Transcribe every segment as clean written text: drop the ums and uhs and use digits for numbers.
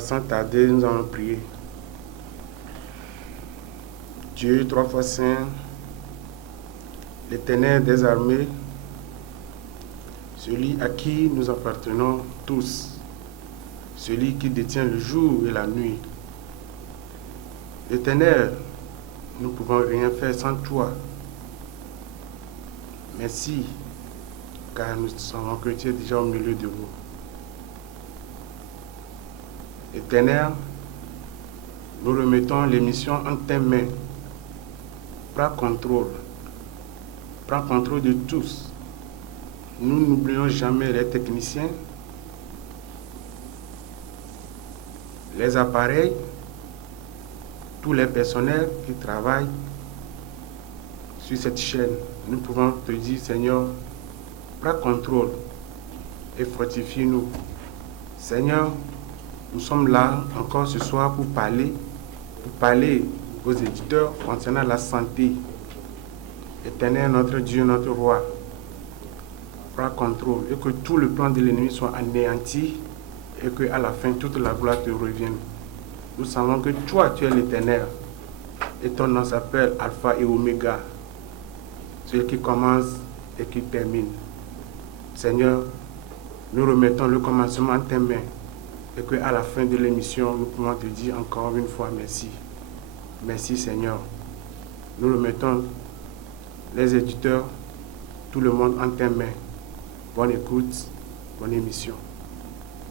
Sans tarder, nous allons prier. Dieu, trois fois saint, l'Éternel des armées, celui à qui nous appartenons tous, celui qui détient le jour et la nuit. L'Éternel, nous ne pouvons rien faire sans toi. Merci, car nous savons que tu es déjà au milieu de vous. Éternel, nous remettons l'émission en tes mains. Prends contrôle de tous. Nous n'oublions jamais les techniciens, les appareils, tous les personnels qui travaillent sur cette chaîne. Nous pouvons te dire, Seigneur, prends contrôle et fortifie-nous. Seigneur, nous sommes là encore ce soir pour parler aux éditeurs concernant la santé. Éternel, notre Dieu, notre roi, prends contrôle et que tout le plan de l'ennemi soit anéanti et qu'à la fin, toute la gloire te revienne. Nous savons que toi, tu es l'Éternel et ton nom s'appelle Alpha et Oméga, celui qui commence et qui termine. Seigneur, nous remettons le commencement en tes mains et qu'à la fin de l'émission, nous pouvons te dire encore une fois merci. Merci Seigneur. Nous remettons les éditeurs, tout le monde en tes mains. Bonne écoute, bonne émission.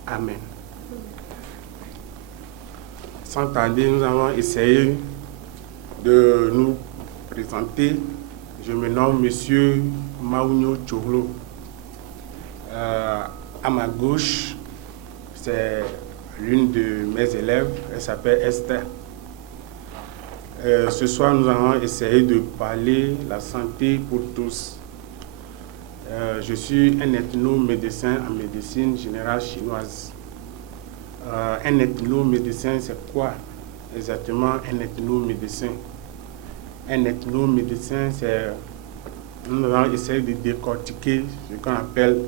Amen. Sans tarder, nous allons essayer de nous présenter. Je me nomme Monsieur Maounio Tchoglo. À ma gauche, c'est l'une de mes élèves, elle s'appelle Esther. Ce soir, nous allons essayer de parler de la santé pour tous. Je suis un ethno-médecin en médecine générale chinoise. Un ethno-médecin, c'est quoi exactement un ethno-médecin? Un ethno-médecin, c'est... Nous allons essayer de décortiquer ce qu'on appelle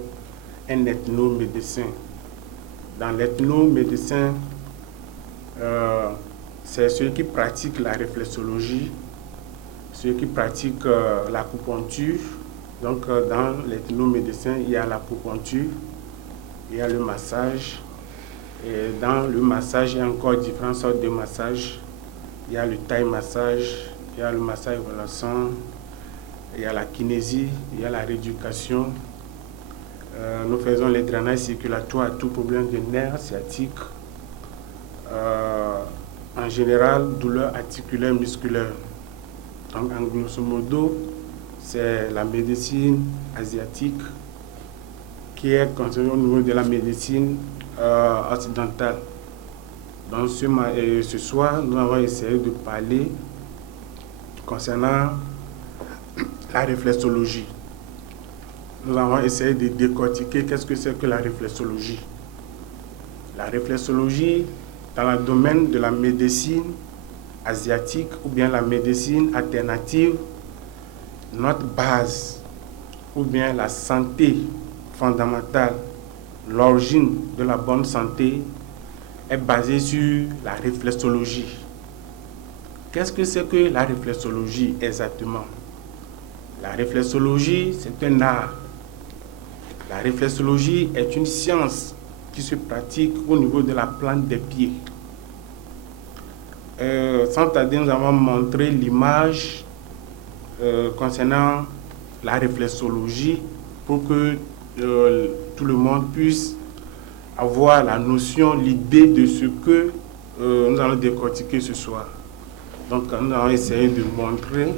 un ethno-médecin. Dans l'ethno-médecin, c'est ceux qui pratiquent la réflexologie, ceux qui pratiquent l'acupuncture. Donc, dans l'ethno-médecin, il y a l'acupuncture, il y a le massage. Et dans le massage, il y a encore différentes sortes de massages. Il y a le Thai massage, il y a le massage relaxant, il y a la kinésie, il y a la rééducation. Nous faisons les drainages circulatoires à tout problème de nerfs sciatiques. En général, douleurs articulaires, musculaires. Donc, en grosso modo, c'est la médecine asiatique qui est concernée au niveau de la médecine occidentale. Donc, ce soir, nous allons essayer de parler concernant la réflexologie. Nous allons essayer de décortiquer qu'est-ce que c'est que la réflexologie. La réflexologie, dans le domaine de la médecine asiatique ou bien la médecine alternative, notre base ou bien la santé fondamentale, l'origine de la bonne santé est basée sur la réflexologie. Qu'est-ce que c'est que la réflexologie exactement? La réflexologie, c'est un art. La réflexologie est une science qui se pratique au niveau de la plante des pieds. Sans tarder, nous allons montrer l'image concernant la réflexologie pour que tout le monde puisse avoir la notion, l'idée de ce que nous allons décortiquer ce soir. Donc, nous allons essayer de montrer,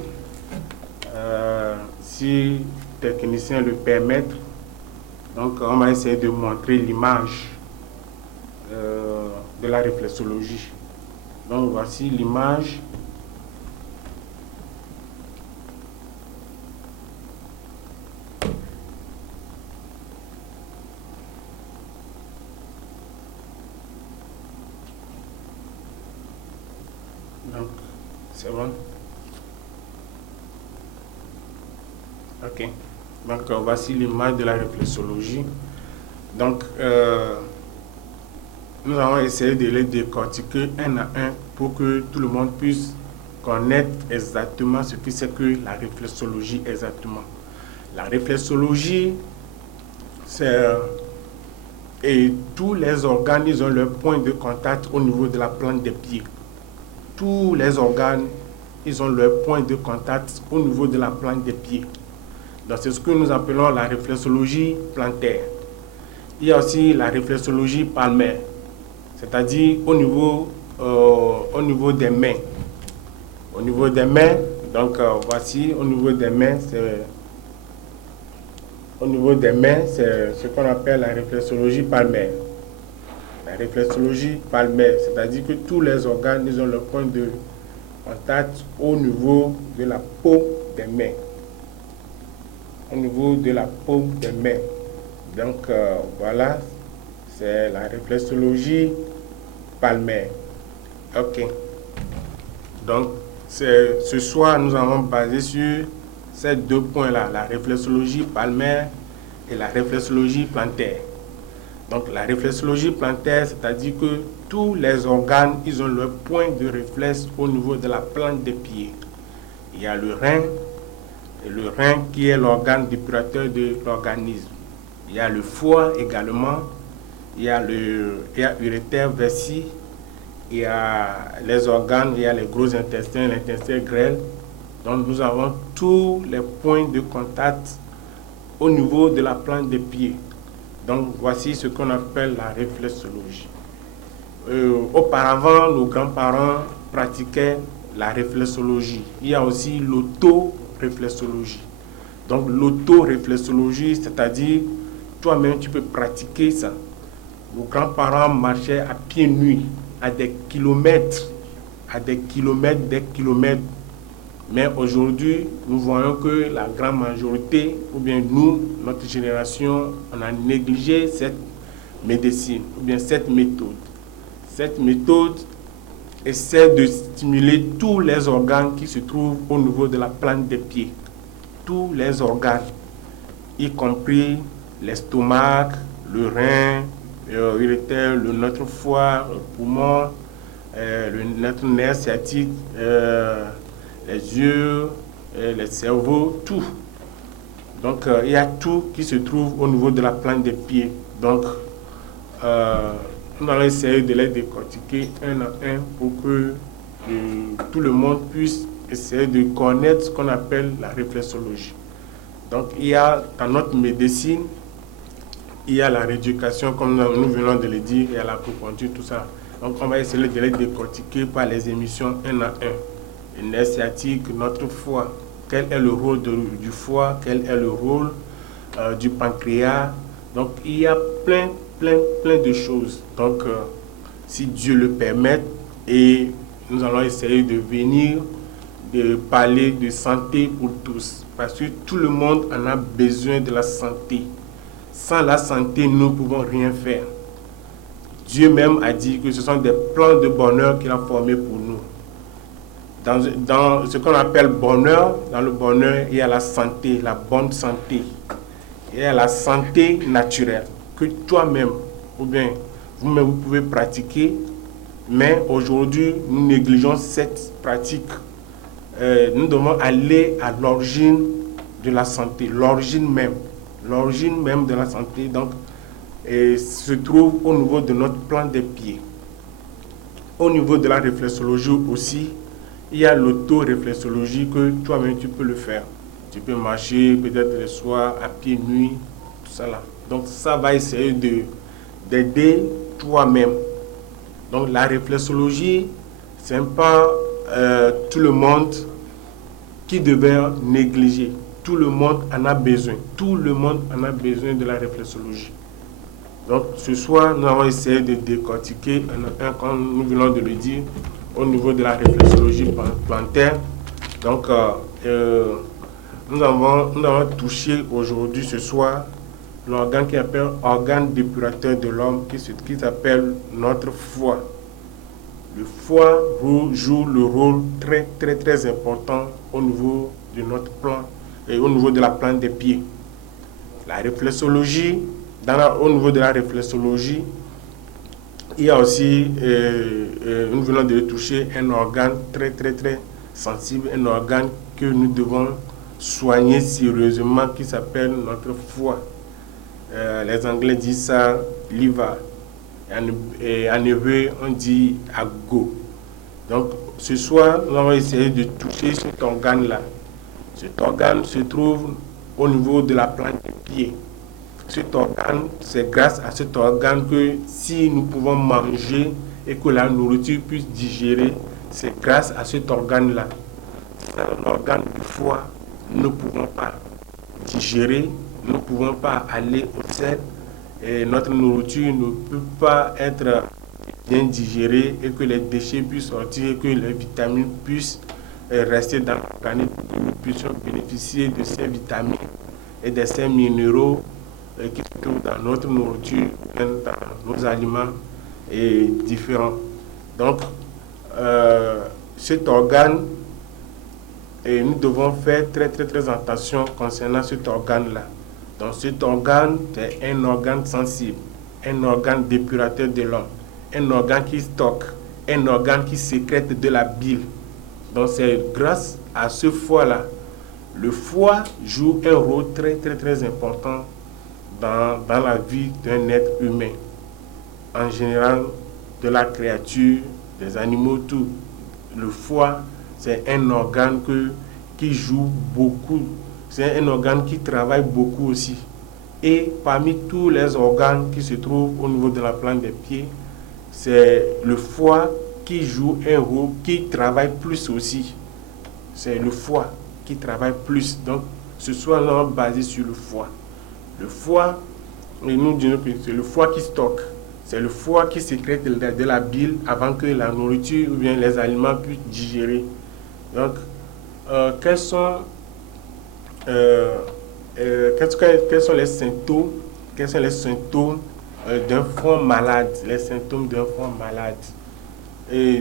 si les techniciens le permettent. Donc, on va essayer de montrer l'image de la réflexologie. Donc, voici l'image. Donc, c'est bon? Ok. Donc, voici l'image de la réflexologie. Donc, nous allons essayer de les décortiquer un à un pour que tout le monde puisse connaître exactement ce que c'est que la réflexologie exactement. La réflexologie, c'est et tous les organes, ils ont leur point de contact au niveau de la plante des pieds. Tous les organes, ils ont leur point de contact au niveau de la plante des pieds. Donc c'est ce que nous appelons la réflexologie plantaire. Il y a aussi la réflexologie palmaire, c'est-à-dire au niveau des mains. Au niveau des mains, donc voici, au niveau des mains, c'est ce qu'on appelle la réflexologie palmaire. La réflexologie palmaire, c'est-à-dire que tous les organes, ils ont leur point de contact au niveau de la paume des mains. Au niveau de la paume des mains. Donc voilà, c'est la réflexologie palmaire. Ok. Donc ce soir, nous allons baser sur ces deux points-là, la réflexologie palmaire et la réflexologie plantaire. Donc la réflexologie plantaire, c'est-à-dire que tous les organes, ils ont leur point de réflexe au niveau de la plante des pieds. Il y a le rein, et le rein qui est l'organe dépurateur de l'organisme. Il y a le foie également, il y a l'urétère, vessie, il y a les organes, il y a les gros intestins, l'intestin grêle. Donc nous avons tous les points de contact au niveau de la plante des pieds. Donc voici ce qu'on appelle la réflexologie. Auparavant, nos grands-parents pratiquaient la réflexologie. Il y a aussi l'auto-réflexologie. Donc l'auto-réflexologie, c'est-à-dire toi-même tu peux pratiquer ça. Nos grands-parents marchaient à pieds nus à des kilomètres, des kilomètres. Mais aujourd'hui, nous voyons que la grande majorité, ou bien nous, notre génération, on a négligé cette médecine, ou bien cette méthode. Cette méthode essaie de stimuler tous les organes qui se trouvent au niveau de la plante des pieds. Tous les organes, y compris l'estomac, le rein, l'urétère, notre foie, le poumon, notre nerf sciatique, les yeux, les cerveaux, tout. Donc, il y a tout qui se trouve au niveau de la plante des pieds. Donc, nous allons essayer de les décortiquer un à un pour que tout le monde puisse essayer de connaître ce qu'on appelle la réflexologie. Donc, il y a dans notre médecine, il y a la rééducation, comme nous venons de le dire, il y a l'acupuncture, tout ça. Donc, on va essayer de les décortiquer par les émissions un à un. Le nerf sciatique, notre foie, quel est le rôle du foie, quel est le rôle du pancréas. Donc, il y a plein de choses. Donc, si Dieu le permet, et nous allons essayer de venir, de parler de santé pour tous. Parce que tout le monde en a besoin de la santé. Sans la santé, nous ne pouvons rien faire. Dieu même a dit que ce sont des plans de bonheur qu'il a formés pour nous. Dans ce qu'on appelle bonheur, dans le bonheur, il y a la santé, la bonne santé. Il y a la santé naturelle que toi-même, ou bien vous-même, vous pouvez pratiquer. Mais aujourd'hui, nous négligeons cette pratique. Nous devons aller à l'origine de la santé, l'origine même de la santé. Donc, se trouve au niveau de notre plante des pieds. Au niveau de la réflexologie aussi, il y a l'auto-réflexologie que toi-même tu peux le faire. Tu peux marcher peut-être le soir à pieds nus, tout ça là. Donc ça va essayer d'aider toi-même. Donc la réflexologie, c'est pas tout le monde qui devait négliger. Tout le monde en a besoin. Tout le monde en a besoin de la réflexologie. Donc ce soir, nous allons essayer de décortiquer comme nous venons de le dire, au niveau de la réflexologie plantaire. Donc, nous avons touché aujourd'hui, ce soir, l'organe qui appelle organe dépurateur de l'homme, qui s'appelle notre foie. Le foie joue le rôle très important au niveau de notre plante et au niveau de la plante des pieds. La réflexologie, au niveau de la réflexologie, Il y a aussi, nous venons de toucher un organe très très très sensible, un organe que nous devons soigner sérieusement qui s'appelle notre foie. Les Anglais disent ça liver. Et en hébreu, on dit ago. Donc, ce soir, nous allons essayer de toucher cet organe-là. Cet organe se trouve au niveau de la plante des pieds. Cet organe, c'est grâce à cet organe que si nous pouvons manger et que la nourriture puisse digérer, c'est grâce à cet organe-là. C'est un organe du foie. Nous ne pouvons pas digérer, nous ne pouvons pas aller au sel et notre nourriture ne peut pas être bien digérée et que les déchets puissent sortir et que les vitamines puissent rester dans l'organisme pour que nous puissions bénéficier de ces vitamines et de ces minéraux qui se trouvent dans notre nourriture, dans nos aliments et différents. Donc, cet organe, et nous devons faire très très très attention concernant cet organe-là. Donc cet organe, c'est un organe sensible, un organe dépurateur de l'homme, un organe qui stocke, un organe qui sécrète de la bile. Donc c'est grâce à ce foie-là. Le foie joue un rôle très très très important dans la vie d'un être humain. En général, de la créature, des animaux, tout. Le foie, c'est un organe qui joue beaucoup. C'est un organe qui travaille beaucoup aussi. Et parmi tous les organes qui se trouvent au niveau de la plante des pieds, c'est le foie qui joue un rôle, qui travaille plus aussi. C'est le foie qui travaille plus. Donc, ce soir, nous allons baser sur le foie. Le foie, et nous disons que c'est le foie qui stocke. C'est le foie qui sécrète de la bile avant que la nourriture ou bien les aliments puissent digérer. Donc, quels sont les symptômes d'un foie malade? Les symptômes d'un foie malade. Et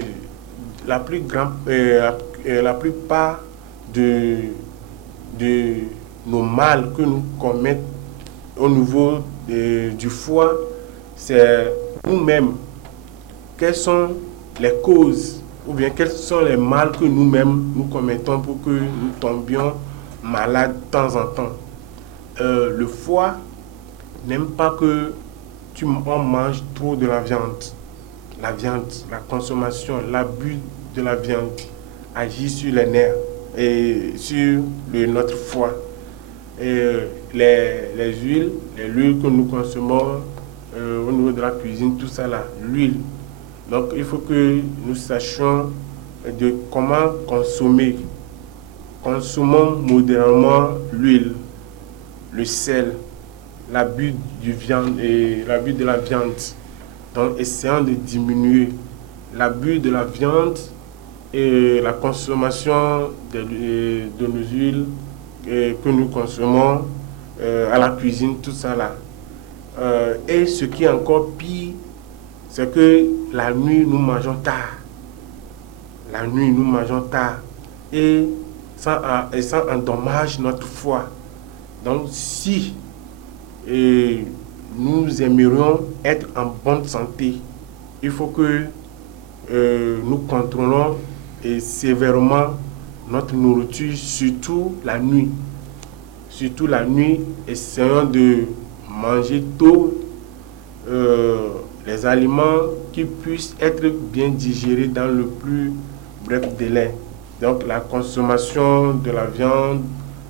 la plupart de nos mal que nous commettons au niveau du foie, c'est nous-mêmes. Quelles sont les causes ou bien quels sont les mal que nous-mêmes nous commettons pour que nous tombions malades de temps en temps? Le foie n'aime pas que on mange trop de la viande. La consommation, l'abus de la viande agit sur les nerfs et sur notre foie. Et les huiles que nous consommons au niveau de la cuisine, tout ça là, l'huile. Donc il faut que nous sachions de comment consommer. Consommons modérément l'huile, le sel, l'abus de la viande. Donc essayons de diminuer l'abus de la viande et la consommation de nos huiles que nous consommons à la cuisine, tout ça là. Et ce qui est encore pire, c'est que la nuit, nous mangeons tard. La nuit, nous mangeons tard. Et ça endommage notre foie. Donc, si nous aimerions être en bonne santé, il faut que nous contrôlons sévèrement notre nourriture, surtout la nuit. Surtout la nuit, essayons de manger tôt les aliments qui puissent être bien digérés dans le plus bref délai. Donc la consommation de la viande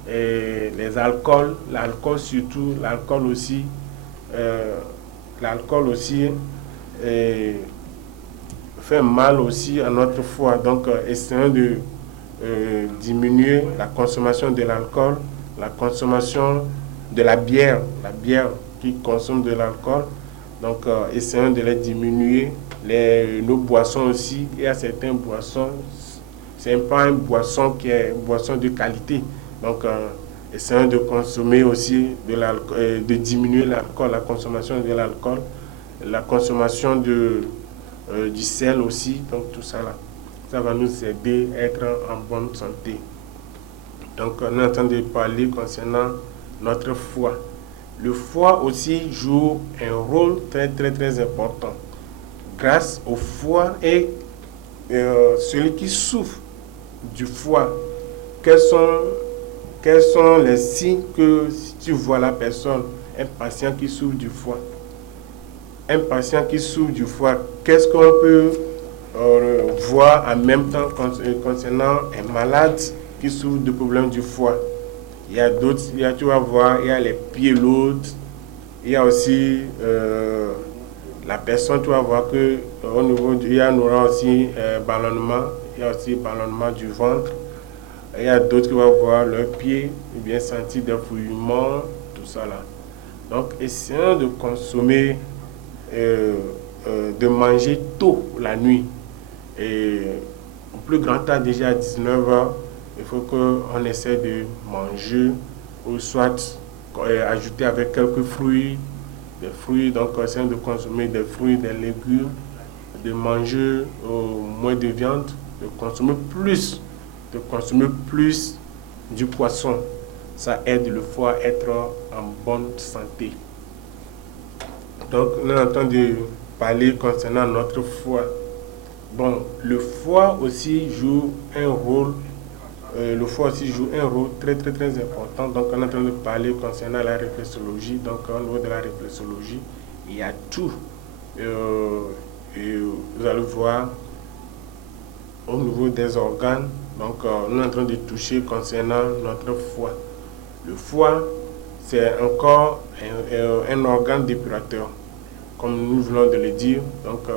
et les alcools, l'alcool surtout, l'alcool aussi fait mal aussi à notre foie. Donc essayons de diminuer la consommation de l'alcool, la consommation de la bière qui consomme de l'alcool. Donc essayons de les diminuer. Nos boissons aussi, il y a certaines boissons, c'est pas une boisson qui est une boisson de qualité. Donc essayons de consommer aussi de l'alcool, de diminuer l'alcool, la consommation de l'alcool, la consommation du sel aussi. Donc tout ça là, ça va nous aider à être en bonne santé. Donc on est en train de parler concernant notre foie. Le foie aussi joue un rôle très très très important grâce au foie et celui qui souffre du foie, quels sont les signes que si tu vois la personne, un patient qui souffre du foie, qu'est-ce qu'on peut voir en même temps concernant un malade qui souffre de problèmes du foie? Il y a d'autres, tu vas voir, il y a les pieds lourds, il y a aussi la personne, tu vas voir que au niveau il y aura aussi ballonnement, il y a aussi ballonnement du ventre. Il y a d'autres qui vont voir leurs pieds, bien sentir des fouillements, tout ça là. Donc, essayons de consommer, de manger tôt la nuit. Et au plus grand tard, déjà à 19h, il faut qu'on essaie de manger ou soit ajouter avec quelques fruits, des fruits, donc essayons de consommer des fruits, des légumes, de manger moins de viande, de consommer plus du poisson. Ça aide le foie à être en bonne santé. Donc, on est en train de parler concernant notre foie. Bon, le foie aussi joue un rôle très très très important. Donc, on est en train de parler concernant la réflexologie. Donc, au niveau de la réflexologie, il y a tout. Et vous allez voir au niveau des organes. Donc, on est en train de toucher concernant notre foie. Le foie, c'est encore un organe dépurateur, comme nous venons de le dire. Donc,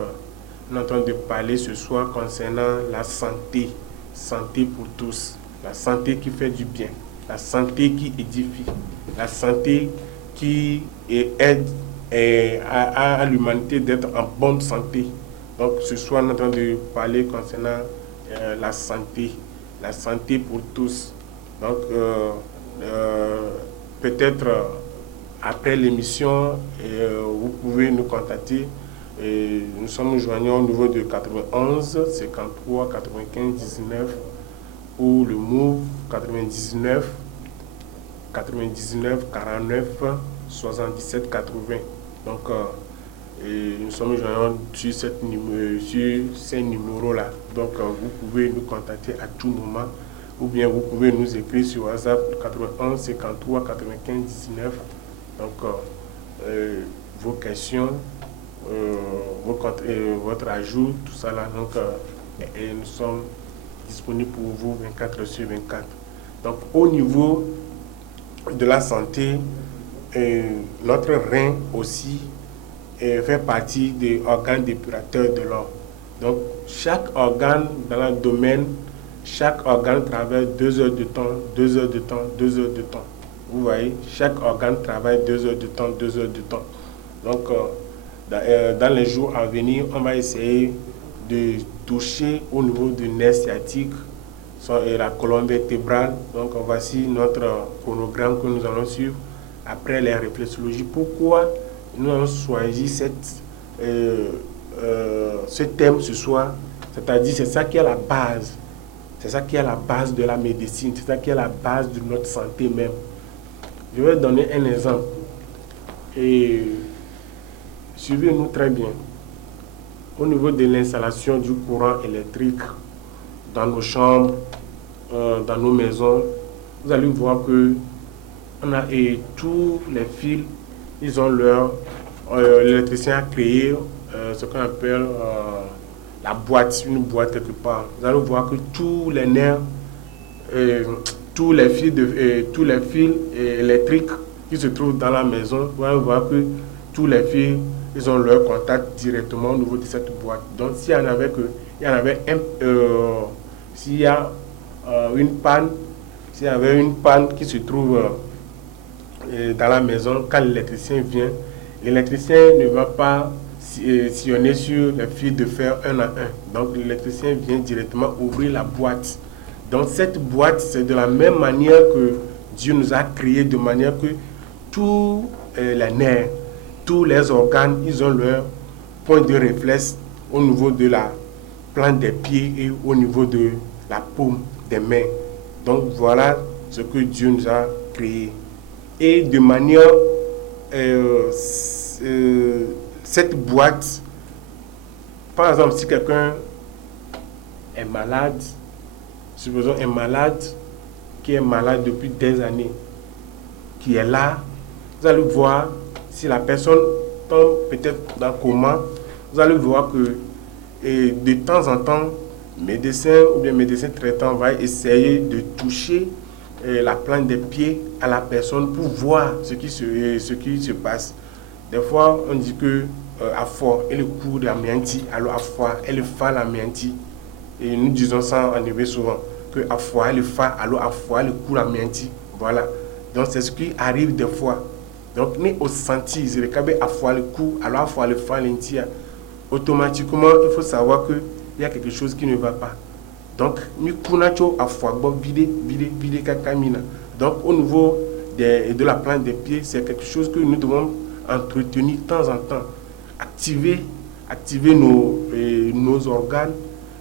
on est en train de parler ce soir concernant la santé. Santé pour tous. La santé qui fait du bien. La santé qui édifie. La santé qui aide à l'humanité d'être en bonne santé. Donc, ce soir, on est en train de parler concernant la santé. La santé pour tous. Donc, peut-être après l'émission, vous pouvez nous contacter. Nous sommes joignants au niveau de 91 53 95 19 ou le MOVE 99 49 77 80. Donc, nous sommes joignants sur ces numéros-là. Donc, vous pouvez nous contacter à tout moment. Ou bien vous pouvez nous écrire sur WhatsApp 91 53 95 19. Donc, vos questions, votre ajout, tout ça là. Donc, et nous sommes disponibles pour vous 24/24. Donc, au niveau de la santé, notre rein aussi fait partie des organes dépurateurs de l'homme. Donc, chaque organe dans le domaine, chaque organe travaille 2 heures de temps, 2 heures de temps, 2 heures de temps. Vous voyez, chaque organe travaille 2 heures de temps, 2 heures de temps. Donc, dans les jours à venir, on va essayer de toucher au niveau du nerf sciatique et la colonne vertébrale. Donc, voici notre chronogramme que nous allons suivre après les réflexologies. Pourquoi nous avons choisi ce thème ce soir? C'est-à-dire, c'est ça qui est la base. C'est ça qui est la base de la médecine. C'est ça qui est la base de notre santé même. Je vais donner un exemple. Et suivez-nous très bien. Au niveau de l'installation du courant électrique dans nos chambres, dans nos maisons, vous allez voir que tous les fils, ils ont l'électricien a créé ce qu'on appelle la boîte, une boîte quelque part. Vous allez voir que tous les nerfs, tous les fils électriques qui se trouvent dans la maison, vous allez voir que tous les fils, ils ont leur contact directement au niveau de cette boîte. Donc, s'il y avait une panne qui se trouve dans la maison, quand l'électricien vient, l'électricien ne va pas sillonner sur les fils de fer un à un. Donc, l'électricien vient directement ouvrir la boîte. Donc, cette boîte, c'est de la même manière que Dieu nous a créés, de manière que tous les nerfs, tous les organes, ils ont leur point de réflexe au niveau de la plante des pieds et au niveau de la paume des mains. Donc, voilà ce que Dieu nous a créé. Et de manière, cette boîte par exemple, si quelqu'un est malade, supposons un malade qui est malade depuis des années, qui est là, vous allez voir si la personne tombe peut-être dans le coma, vous allez voir que de temps en temps, médecin ou bien médecin traitant va essayer de toucher la plante des pieds à la personne pour voir ce qui se passe. Des fois, on dit que à fort, elle court la mianti, alors à fort, elle fait la mianti. Et nous disons ça en hébreu souvent, que à fort, elle fait, alors à fort, elle court la mianti. Voilà. Donc, c'est ce qui arrive des fois. Donc, nous, au senti, c'est le cas à fort, le coup, alors à fort, le fait l'entier. Automatiquement, il faut savoir qu'il y a quelque chose qui ne va pas. Donc, nous avons à fois vider kakamina. Donc, au niveau de la plante des pieds, c'est quelque chose que nous devons entretenir de temps en temps. Activer nos organes,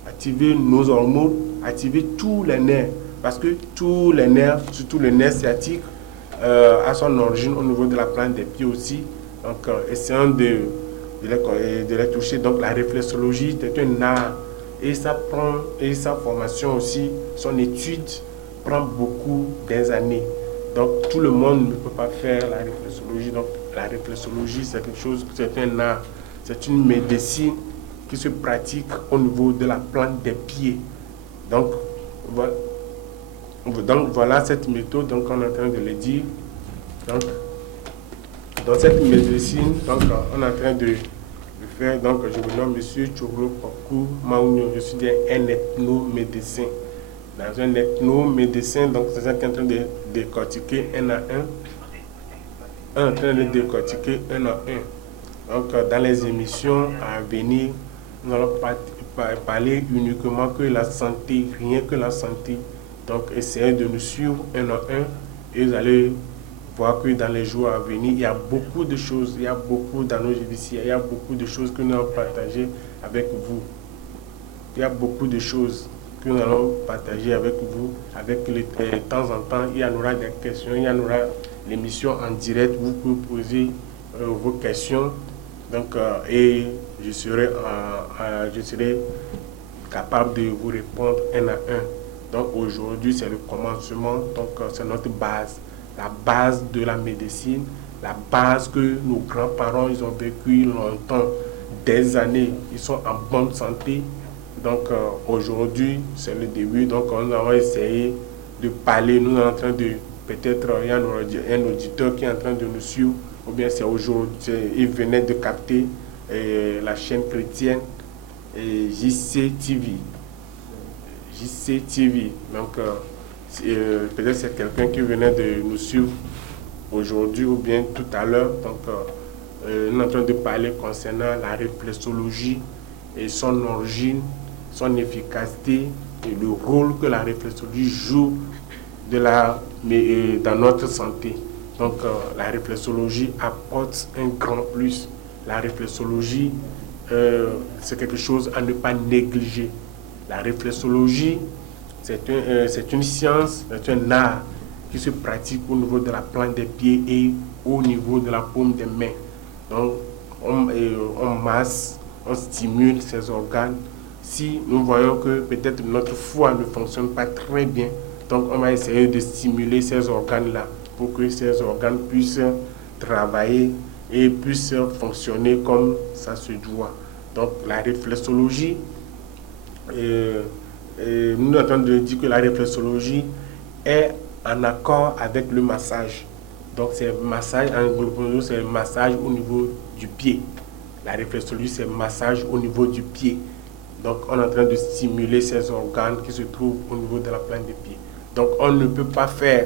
activer nos hormones, activer tous les nerfs. Parce que tous les nerfs, surtout le nerf sciatique, a son origine au niveau de la plante des pieds aussi. Donc, essayons de les toucher. Donc, la réflexologie, c'est un art. Et sa formation aussi, son étude prend beaucoup des années. Donc, tout le monde ne peut pas faire la réflexologie. Donc, la réflexologie, c'est quelque chose, c'est un art. C'est une médecine qui se pratique au niveau de la plante des pieds. Donc, voilà cette méthode, donc on est en train de le dire. Donc, dans cette médecine, donc, on est en train de faire, donc je me nomme Monsieur Tchoglo Pokou Maounio, je suis un ethnomédecin. Dans un ethnomédecin, donc c'est ça qui est en train de décortiquer un à un. On est en train de décortiquer un à un. Donc dans les émissions à venir, nous allons parler uniquement que la santé, rien que la santé. Donc essayez de nous suivre un à un et vous allez voir que dans les jours à venir, il y a beaucoup de choses, il y a beaucoup dans nos judiciaires, il y a beaucoup de choses que nous allons partager avec vous. Il y a beaucoup de choses que nous allons partager avec vous, avec de temps en temps, il y en aura des questions, il y en aura l'émission en direct, vous pouvez poser vos questions, donc, et je serai capable de vous répondre un à un. Donc aujourd'hui, c'est le commencement, donc c'est notre base. La base de la médecine, la base que nos grands-parents, ils ont vécu longtemps, des années, ils sont en bonne santé. Donc aujourd'hui, c'est le début, donc on va essayer de parler, nous sommes en train de, peut-être il y a un auditeur qui est en train de nous suivre, ou bien c'est aujourd'hui, il venait de capter la chaîne chrétienne JCTV. JCTV, donc peut-être c'est quelqu'un qui venait de nous suivre aujourd'hui ou bien tout à l'heure. Donc, nous sommes en train de parler concernant la réflexologie et son origine, son efficacité et le rôle que la réflexologie joue dans notre santé. Donc, la réflexologie apporte un grand plus. La réflexologie, c'est quelque chose à ne pas négliger. La réflexologie, c'est une science, c'est un art qui se pratique au niveau de la plante des pieds et au niveau de la paume des mains. Donc, on masse, on stimule ces organes. Si nous voyons que peut-être notre foie ne fonctionne pas très bien, donc on va essayer de stimuler ces organes-là pour que ces organes puissent travailler et puissent fonctionner comme ça se doit. Donc, la réflexologie, nous sommes en train de dire que la réflexologie est en accord avec le massage. Donc, c'est massage, c'est le massage au niveau du pied. La réflexologie, c'est le massage au niveau du pied. Donc, on est en train de stimuler ces organes qui se trouvent au niveau de la plante des pieds. Donc, on ne peut pas faire,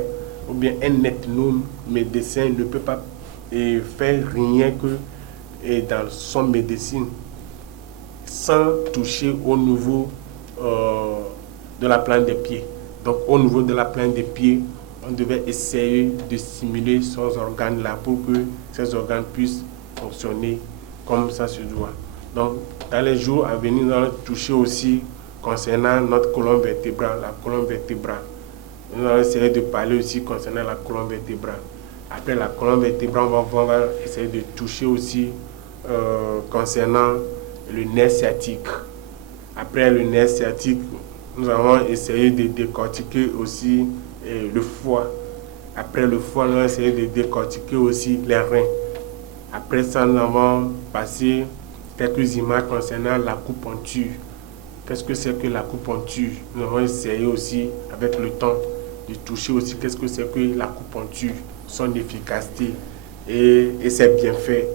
ou bien un ethnomédecin ne peut pas faire rien que dans son médecine sans toucher au niveau de la plante des pieds. Donc, au niveau de la plante des pieds, on devait essayer de stimuler ces organes-là pour que ces organes puissent fonctionner comme ça se doit. Donc, dans les jours à venir, nous allons toucher aussi concernant notre colonne vertébrale, la colonne vertébrale. Nous allons essayer de parler aussi concernant la colonne vertébrale. Après la colonne vertébrale, on va essayer de toucher aussi concernant le nerf sciatique. Après le nerf sciatique, nous avons essayé de décortiquer aussi le foie. Après le foie, nous avons essayé de décortiquer aussi les reins. Après ça, nous avons passé quelques images concernant l'acupuncture. Qu'est-ce que c'est que l'acupuncture? Nous avons essayé aussi, avec le temps, de toucher aussi qu'est-ce que c'est que l'acupuncture, son efficacité et ses bienfaits.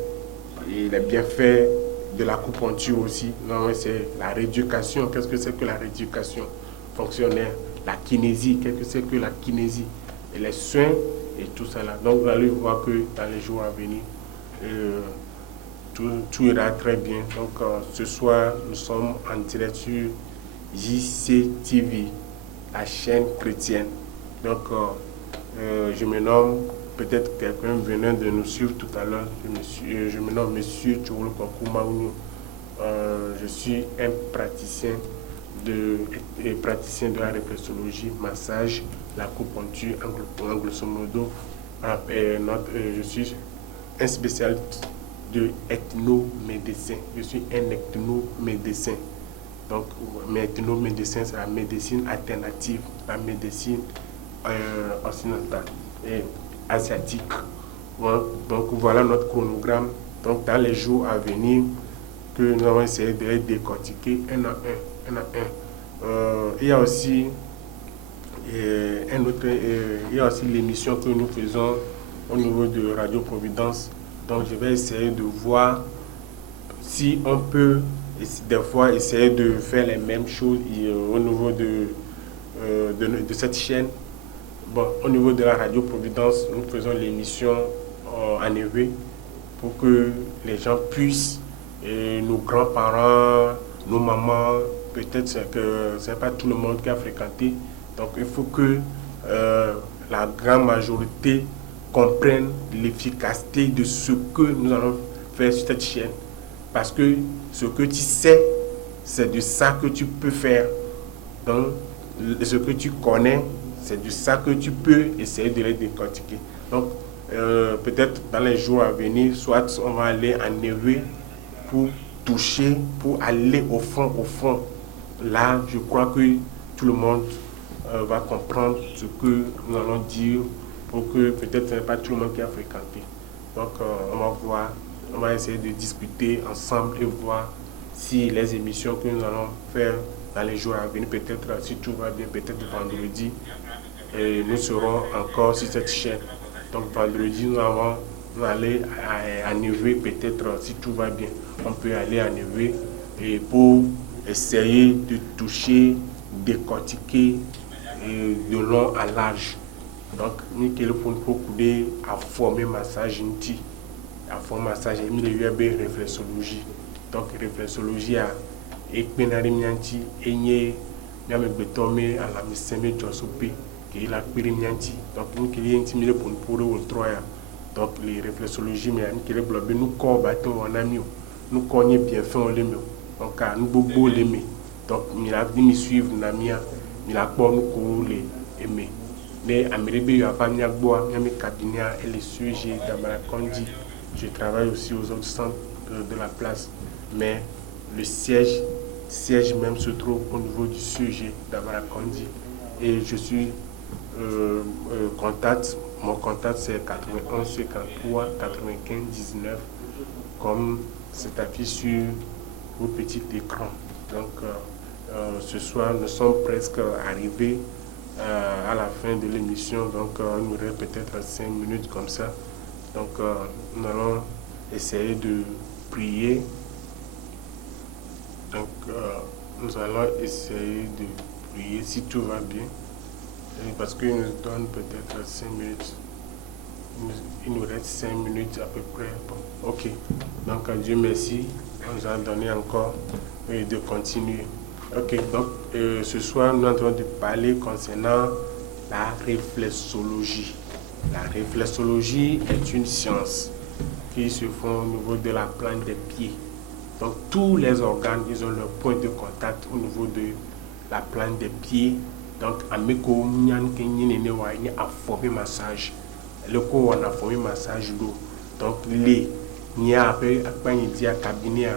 Et les bienfaits de l'acupuncture aussi. Non, c'est la rééducation. Qu'est-ce que c'est que la rééducation fonctionnelle? La kinésie. Qu'est-ce que c'est que la kinésie? Et les soins et tout ça là. Donc vous allez voir que dans les jours à venir, tout ira très bien. Donc ce soir, nous sommes en direct sur JCTV, la chaîne chrétienne. Donc je me nomme, peut-être quelqu'un venant de nous suivre tout à l'heure, je me nomme Monsieur Tchoulou Kokou. Je suis un praticien de la réflexologie, massage, l'acupuncture, en grosso modo. Je suis un spécialiste de ethnomédecin. Je suis un ethnomédecin. Donc, ethnomédecin, c'est la médecine alternative, la médecine occidentale et asiatique. Donc, voilà notre chronogramme. Donc, dans les jours à venir, que nous allons essayer de les décortiquer un à un. Il y a aussi il y a aussi l'émission que nous faisons au niveau de Radio Providence. Donc je vais essayer de voir si on peut des fois essayer de faire les mêmes choses au niveau de cette chaîne. Bon, au niveau de la Radio Providence, nous faisons l'émission en EV pour que les gens puissent, nos grands-parents, nos mamans, peut-être que ce n'est pas tout le monde qui a fréquenté. Donc il faut que la grande majorité comprenne l'efficacité de ce que nous allons faire sur cette chaîne. Parce que ce que tu sais, c'est de ça que tu peux faire. Donc, ce que tu connais, c'est de ça que tu peux essayer de les décortiquer. Donc, peut-être dans les jours à venir, soit on va aller en EV pour toucher, pour aller au fond. Là, je crois que tout le monde va comprendre ce que nous allons dire, pour que peut-être ce n'est pas tout le monde qui a fréquenté. Donc on va voir, on va essayer de discuter ensemble et voir si les émissions que nous allons faire dans les jours à venir, peut-être si tout va bien, peut-être vendredi, nous serons encore sur cette chaîne. Donc vendredi, nous allons aller à Neuve, peut-être si tout va bien, on peut aller à Neuve et pour essayer de toucher, décortiquer de long à large. Donc, nous allons procéder à former massage inti, à former massage et nous réflexologie. Donc, réflexologie a éclairé mianti et n'y a même bétomé à la misème de Josope qui est la périmianti. Donc, nous allons intimider pour le trois. Donc, les réflexologies, mais nous allons bloquer nous corps bâtons en ami, nous connaissons bien fait on les met. Donc, nous bobo les met. Donc, nous suivre Namia, nous avons nous les aimer. Mais à Mérébé, il y a pas de cabinet et les sujets d'Amarakondi. Je travaille aussi aux autres centres de la place. Mais le siège même se trouve au niveau du sujet d'Amarakondi. Et je suis contact. Mon contact c'est 91 53 95 19. Comme c'est affiché sur vos petits écrans. Donc ce soir, nous sommes presque arrivés à la fin de l'émission, donc il nous reste peut-être 5 minutes comme ça. Donc nous allons essayer de prier. Donc nous allons essayer de prier si tout va bien. Parce qu'il nous donne peut-être 5 minutes. Il nous reste 5 minutes à peu près. Bon, ok. Donc Dieu merci. On nous a donné encore de continuer. Ok, donc ce soir, nous sommes en train de parler concernant la réflexologie. La réflexologie est une science qui se fait au niveau de la plante des pieds. Donc tous les organes, ils ont leur point de contact au niveau de la plante des pieds. Donc, à mes collègues, on a formé massage. Le corps, on a formé massage d'eau. Donc, il y a un cabinet.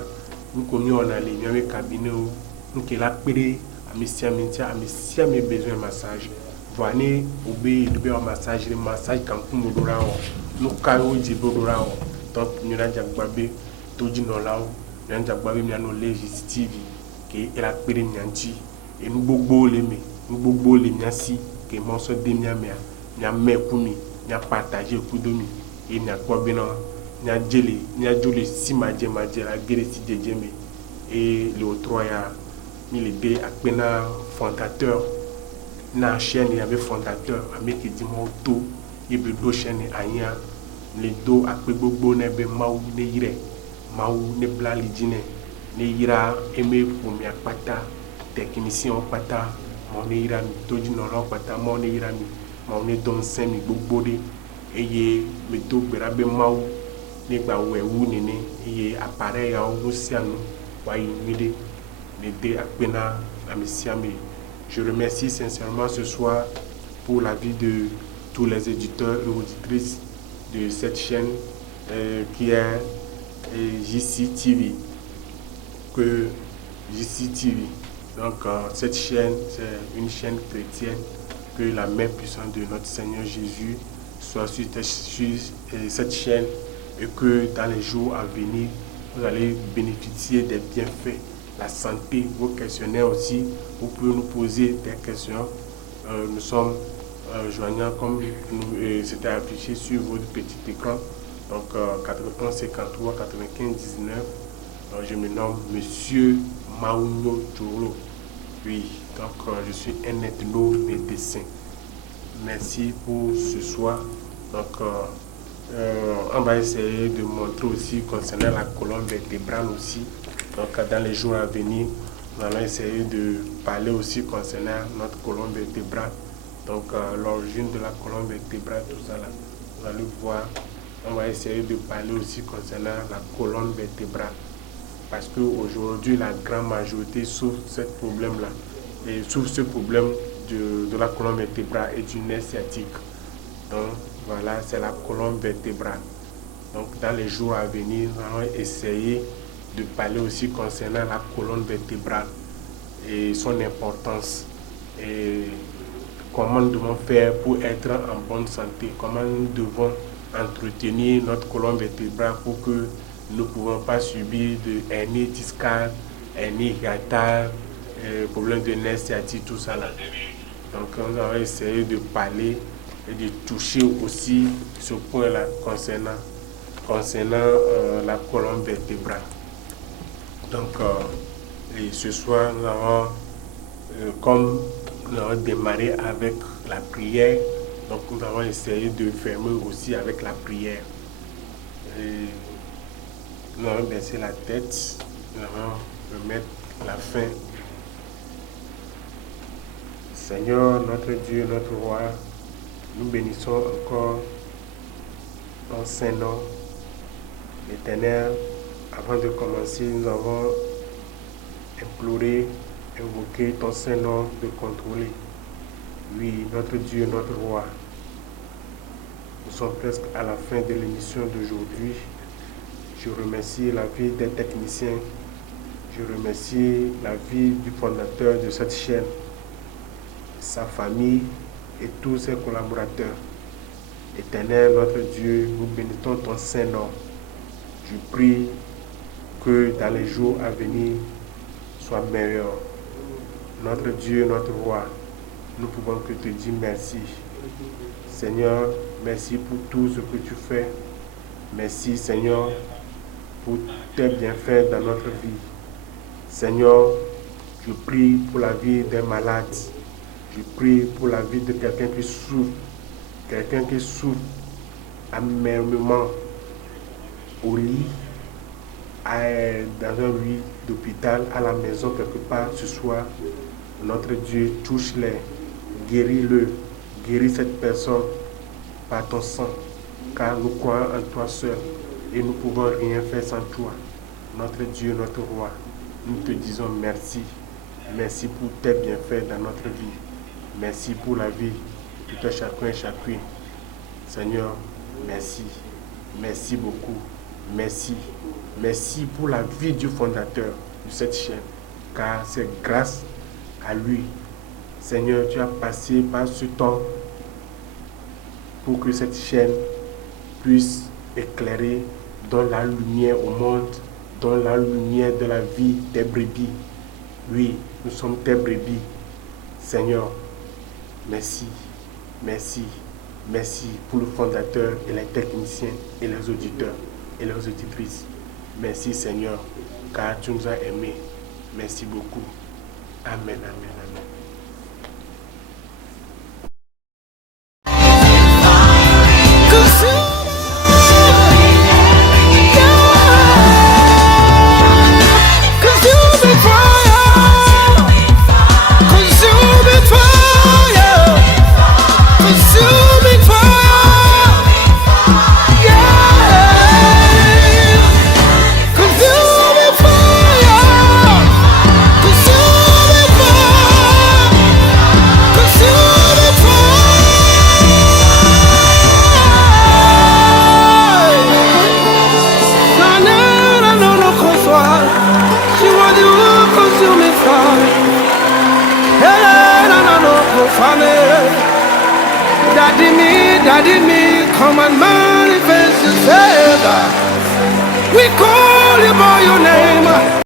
nous communions en allée, nous avons cabinet, nous qui la péré, à mes besoin de massage. Voyez, obéir, de un massage, le massage quand vous m'odorez, nous caillons du bodorez. Donc, nous avons déjà babé, tout dit non là, nous avons déjà babé, nous avons législative, qui est la péré nianti, et nous bobo les mets, nous bobo les niansi, qui est mon seul demi-à nous avons mis pour nous, nous avons partagé pour nous, et nous avons quoi bien. Nous avons dit si ma la guerre si djemé et le trois ya ni les deux à fondateur na chaîne il y avait fondateur avec qui dit mon tout il be do chaîne anya les do à bobo ne be maou ne yire maou ne bla lidine ne yira aimé pour mi pata technicien pata mon ne yira mi to di no pata mon ne yira mi mon ne don semi bobo de et me do berabe maou nígbà wẹ̀wù nìní iye appareil à Onusiano Waïmide m'aider à Pena Amisiame. Je remercie sincèrement ce soir pour la vie de tous les éditeurs et auditrices de cette chaîne qui est JC TV. Donc cette chaîne, c'est une chaîne chrétienne. Que la main puissante de notre Seigneur Jésus soit sur cette chaîne et que dans les jours à venir, vous allez bénéficier des bienfaits, la santé, vos questionnaires aussi. Vous pouvez nous poser des questions. Nous sommes joignants comme c'était affiché sur votre petit écran. Donc 81 53 95 19. Je me nomme Monsieur Mauno Joro. Oui, donc je suis un ethno-médecin. Merci pour ce soir. Donc on va essayer de montrer aussi concernant la colonne vertébrale aussi. Donc dans les jours à venir, nous allons essayer de parler aussi concernant notre colonne vertébrale. Donc l'origine de la colonne vertébrale, tout ça là. Vous allez voir, on va essayer de parler aussi concernant la colonne vertébrale. Parce qu'aujourd'hui, la grande majorité souffre de ce problème-là. Et souffre ce problème de la colonne vertébrale et du nerf sciatique. Donc voilà, c'est la colonne vertébrale. Donc dans les jours à venir, nous allons essayer de parler aussi concernant la colonne vertébrale et son importance. Et comment nous devons faire pour être en bonne santé. Comment nous devons entretenir notre colonne vertébrale pour que nous ne pouvons pas subir de hernie discale, hernie hiatale, problème de nerf sciatique, tout ça là. Donc on va essayer de parler et de toucher aussi ce point-là concernant la colonne vertébrale. Donc et ce soir nous avons comme nous avons démarré avec la prière, donc nous avons essayé de fermer aussi avec la prière. Et nous allons baisser la tête, nous allons remettre la fin. Seigneur, notre Dieu, notre roi, nous bénissons encore ton Saint-Nom. L'Éternel, avant de commencer, nous avons imploré, invoqué ton Saint-Nom de contrôler. Oui, notre Dieu, notre roi. Nous sommes presque à la fin de l'émission d'aujourd'hui. Je remercie la vie des techniciens. Je remercie la vie du fondateur de cette chaîne, sa famille et tous ses collaborateurs. Éternel, notre Dieu, nous bénissons ton Saint-Nom. Je prie que dans les jours à venir soient meilleurs. Notre Dieu, notre roi, nous pouvons que te dire merci. Seigneur, merci pour tout ce que tu fais. Merci, Seigneur, pour tes bienfaits dans notre vie. Seigneur, je prie pour la vie des malades. Je prie pour la vie de quelqu'un qui souffre amèrement au lit, dans un lit d'hôpital, à la maison, quelque part ce soir. Notre Dieu, touche-les, guéris-le, guéris cette personne par ton sang, car nous croyons en toi seul et nous ne pouvons rien faire sans toi. Notre Dieu, notre roi, nous te disons merci. Merci pour tes bienfaits dans notre vie. Merci pour la vie de tout chacun et chacune. Seigneur, merci. Merci beaucoup. Merci. Merci pour la vie du fondateur de cette chaîne, car c'est grâce à lui, Seigneur, tu as passé par ce temps pour que cette chaîne puisse éclairer, donner la lumière au monde, donner la lumière de la vie des brebis. Oui, nous sommes tes brebis. Seigneur, merci, merci, merci pour le fondateur et les techniciens et les auditeurs et les auditrices. Merci Seigneur, car tu nous as aimés. Merci beaucoup. Amen, amen, amen. Daddy me, come and manifest yourself. We call you by your name.